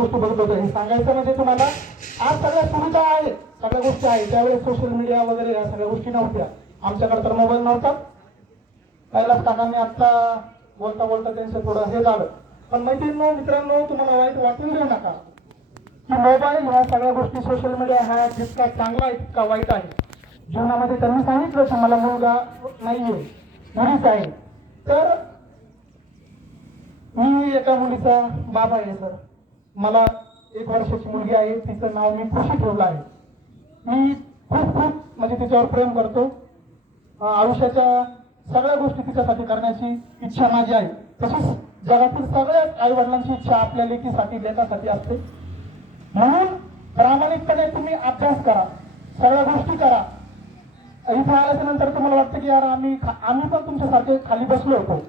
गोष्टी बघत होतो. हे सांगायचं म्हणजे तुम्हाला आज सगळ्या सुविधा आहेत. सगळ्या गोष्टी आहेत. त्यावेळेस सोशल मीडिया वगैरे या सगळ्या गोष्टी नव्हत्या. आमच्याकडे तर मोबाईल नव्हता. पहिलाच काकांनी आता बोलता बोलता त्यांचं थोडं हे झालं. पण मैत्रिणी मित्रांनो तुम्हाला वाईट वाटून देऊ नका. की मोबाईल ह्या सगळ्या गोष्टी सोशल मीडिया ह्या जितका चांगला आहे तितका वाईट आहे. जीवनामध्ये त्यांनी सांगितलं की मला मुलगा नाहीये मुलीच आहे. तर मी एका मुलीचा बाबा आहे सर. मला एक वर्षाची मुलगी आहे तिचं नाव मी खुशी ठेवलं आहे. मी खूप खूप म्हणजे तिच्यावर प्रेम करतो. आयुष्याच्या सगळ्या गोष्टी तिच्यासाठी करण्याची इच्छा माझी आहे. तशीच जगातील सगळ्याच आई वडिलांची इच्छा आपल्या लेकीसाठी लेखासाठी असते. म्हणून प्रामाणिकपणे तुम्ही अभ्यास करा. सगळ्या गोष्टी करा. इथे आल्याच्यानंतर तुम्हाला वाटतं की यार आम्ही आम्ही पण तुमच्यासारखे खाली बसलो होतो.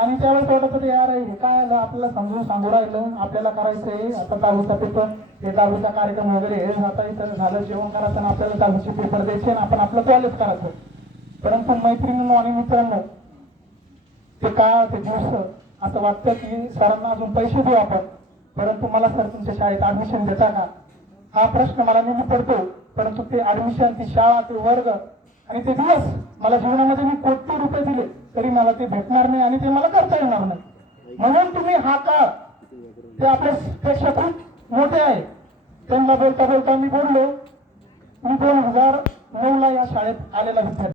आणि त्यावेळेस वाटत होतं यार हे काय आलं? आपल्याला समजून सांगू राहिलं. आपल्याला करायचंय. आता दहावीचा पेपर हे दहावीचा कार्यक्रम वगैरे हे आता इथं झालं. जेवण करायचं आणि आपल्याला दहावीचे पेपर द्यायचे आणि आपण आपलं कॉलेज करायचं. परंतु मैत्रिणींनो आणि मित्रांनो ते काय ते दिवस असं वाटतं की सरांना अजून पैसे देऊ आपण. परंतु मला सर तुमच्या शाळेत ऍडमिशन देता का? हा प्रश्न मला नेहमी पडतो. परंतु ते ऍडमिशन ती शाळा ते वर्ग आणि ते दिवस मला जीवनामध्ये मी आणि ते मला करता येणार नाही. म्हणून तुम्ही हा काळ ते आपल्यापेक्षा खूप मोठे आहे त्यांना बोलता बोलता मी बोललो. मी दोन हजार नऊ ला या शाळेत आलेला विद्यार्थी.